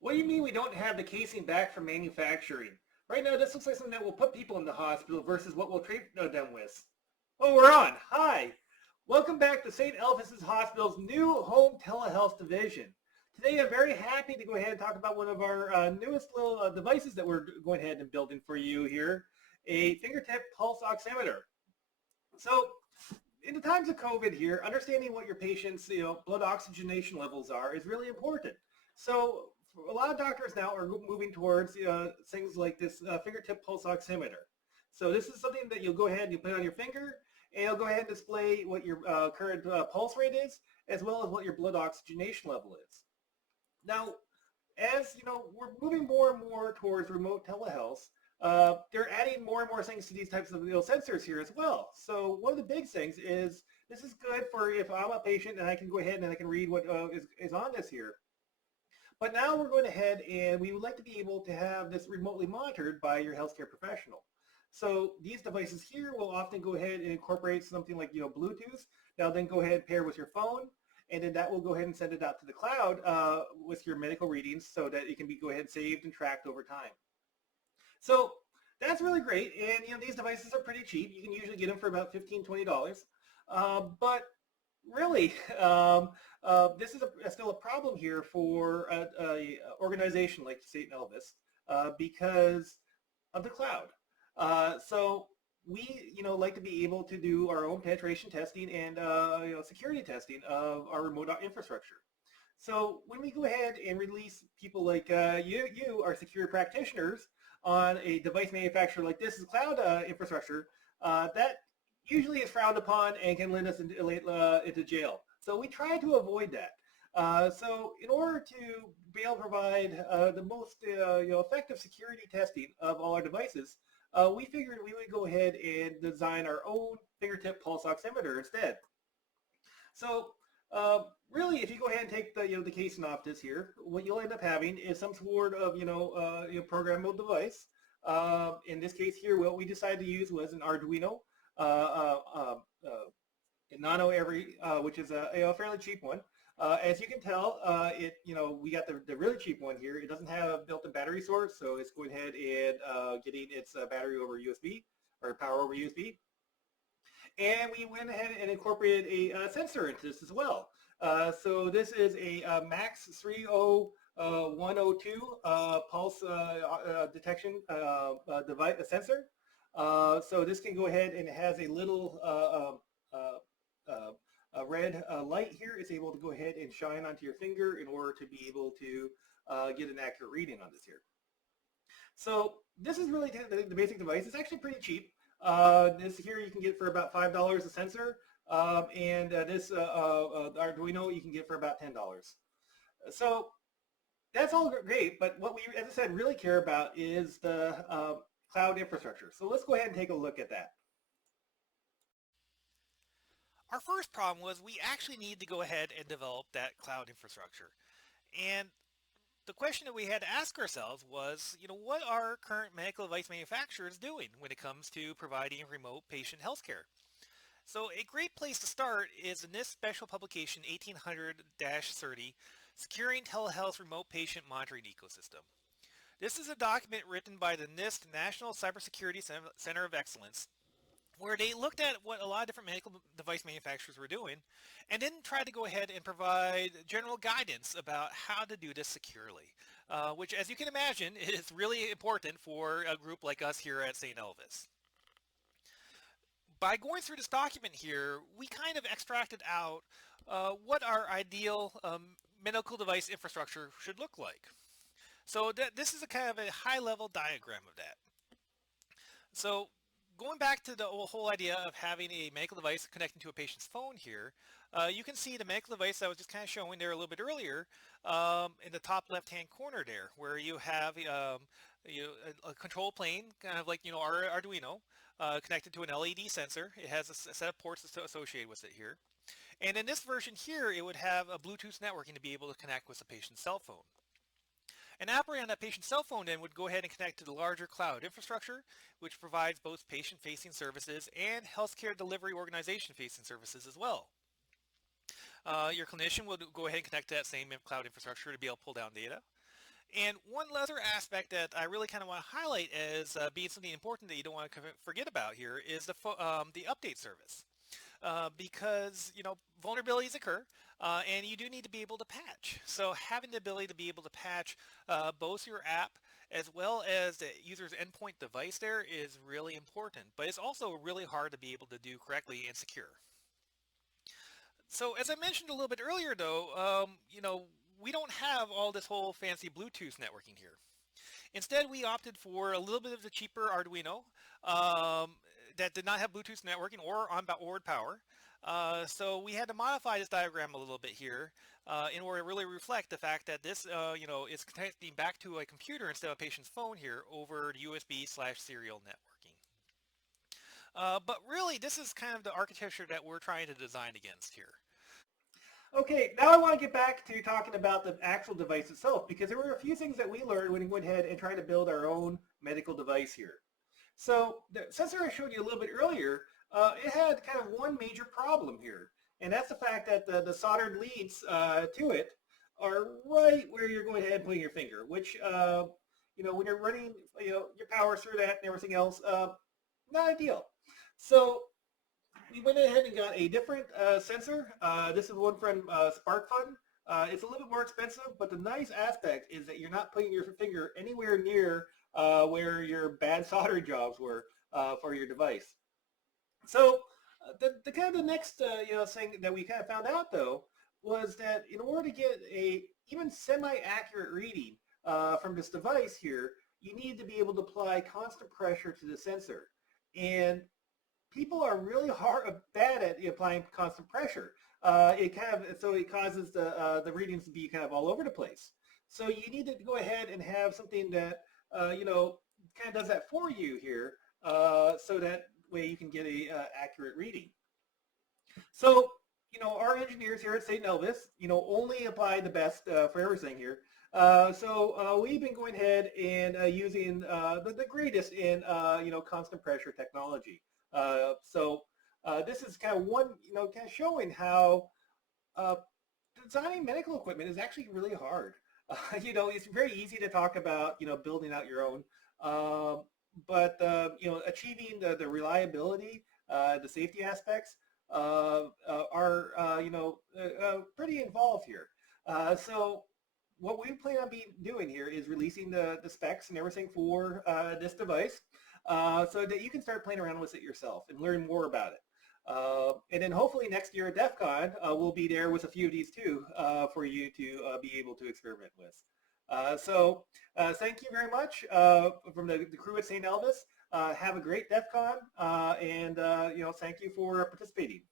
What do you mean we don't have the casing back from manufacturing? Right now, this looks like something that will put people in the hospital versus what we'll treat them with. Oh, we're on. Hi. Welcome back to St. Elvis's Hospital's new home telehealth division. Today, I'm very happy to go ahead and talk about one of our newest little devices that we're going ahead and building for you here, a fingertip pulse oximeter. So, in the times of COVID here, understanding what your patient's blood oxygenation levels are is really important. So a lot of doctors now are moving towards things like this fingertip pulse oximeter. So this is something that you'll go ahead and you put on your finger, and it'll go ahead and display what your current pulse rate is, as well as what your blood oxygenation level is. Now, as you know, we're moving more and more towards remote telehealth. They're adding more and more things to these types of sensors here as well. So one of the big things is this is good for if I'm a patient and I can go ahead and I can read what is on this here. But now we're going ahead and we would like to be able to have this remotely monitored by your healthcare professional. So these devices here will often go ahead and incorporate something like Bluetooth. Now then go ahead and pair with your phone, and then that will go ahead and send it out to the cloud with your medical readings so that it can be go ahead saved and tracked over time. So that's really great, and these devices are pretty cheap. You can usually get them for about $15, $20. But really, this is still a problem here for a organization like St. Elvis because of the cloud. So we, like to be able to do our own penetration testing and security testing of our remote infrastructure. So when we go ahead and release people like you, our security practitioners, on a device manufacturer like this, cloud infrastructure, that usually is frowned upon and can land us into jail. So we try to avoid that. So in order to be able to provide the most effective security testing of all our devices, we figured we would go ahead and design our own fingertip pulse oximeter instead. So really, if you go ahead and take the casing off this here, what you'll end up having is some sort of programmable device. In this case here, what we decided to use was an Arduino Nano which is a fairly cheap one. As you can tell, we got the really cheap one here. It doesn't have a built-in battery source, so it's going ahead and getting its battery over USB or power over USB. And we went ahead and incorporated a sensor into this as well. So this is a Max 30102 pulse detection device sensor. So this can go ahead and it has a little red light here. It's able to go ahead and shine onto your finger in order to be able to get an accurate reading on this here. So this is really the basic device. It's actually pretty cheap. This here you can get for about $5 a sensor, and this Arduino you can get for about $10. So that's all great, but what we, as I said, really care about is the cloud infrastructure. So let's go ahead and take a look at that. Our first problem was we actually needed to go ahead and develop that cloud infrastructure. And the question that we had to ask ourselves was, what are current medical device manufacturers doing when it comes to providing remote patient healthcare? So a great place to start is the NIST Special Publication 1800-30, Securing Telehealth Remote Patient Monitoring Ecosystem. This is a document written by the NIST National Cybersecurity Center of Excellence, where they looked at what a lot of different medical device manufacturers were doing and then tried to go ahead and provide general guidance about how to do this securely, which, as you can imagine, is really important for a group like us here at St. Elvis. By going through this document here, we kind of extracted out what our ideal medical device infrastructure should look like. So this is a kind of a high-level diagram of that. So going back to the whole idea of having a medical device connecting to a patient's phone here, you can see the medical device I was just kind of showing there a little bit earlier in the top left-hand corner there, where you have a control plane, kind of like our Arduino, connected to an LED sensor. It has a set of ports associated with it here. And in this version here, it would have a Bluetooth networking to be able to connect with the patient's cell phone. An operator on that patient's cell phone then would go ahead and connect to the larger cloud infrastructure, which provides both patient-facing services and healthcare delivery organization-facing services as well. Your clinician will go ahead and connect to that same cloud infrastructure to be able to pull down data. And one other aspect that I really kind of want to highlight as being something important that you don't want to forget about here is the update service. Because vulnerabilities occur, and you do need to be able to patch. So having the ability to be able to patch both your app as well as the user's endpoint device there is really important. But it's also really hard to be able to do correctly and secure. So as I mentioned a little bit earlier, though, we don't have all this whole fancy Bluetooth networking here. Instead, we opted for a little bit of the cheaper Arduino um, that did not have Bluetooth networking or onboard power. So we had to modify this diagram a little bit here in order to really reflect the fact that this, is connecting back to a computer instead of a patient's phone here over USB/serial networking. But really, this is kind of the architecture that we're trying to design against here. Okay, now I want to get back to talking about the actual device itself because there were a few things that we learned when we went ahead and tried to build our own medical device here. So the sensor I showed you a little bit earlier, it had kind of one major problem here, and that's the fact that the soldered leads to it are right where you're going ahead and putting your finger, which, when you're running, your power through that and everything else, not ideal. So we went ahead and got a different sensor. This is one from SparkFun. It's a little bit more expensive, but the nice aspect is that you're not putting your finger anywhere near where your bad solder jobs were for your device. So the kind of the next thing that we kind of found out though was that in order to get a even semi-accurate reading from this device here, you need to be able to apply constant pressure to the sensor. And people are really bad at applying constant pressure. It causes the readings to be kind of all over the place. So you need to go ahead and have something that kind of does that for you here, so that way you can get a accurate reading. So our engineers here at St. Elvis, only apply the best for everything here. We've been going ahead and using the greatest in constant pressure technology. This is kind of one kind of showing how uh, designing medical equipment is actually really hard. It's very easy to talk about building out your own, but achieving the reliability, the safety aspects are pretty involved here. So what we plan on doing here is releasing the specs and everything for this device so that you can start playing around with it yourself and learn more about it. And then hopefully next year at DEF CON, we'll be there with a few of these too for you to be able to experiment with. Thank you very much from the crew at St. Elvis. Have a great DEF CON and thank you for participating.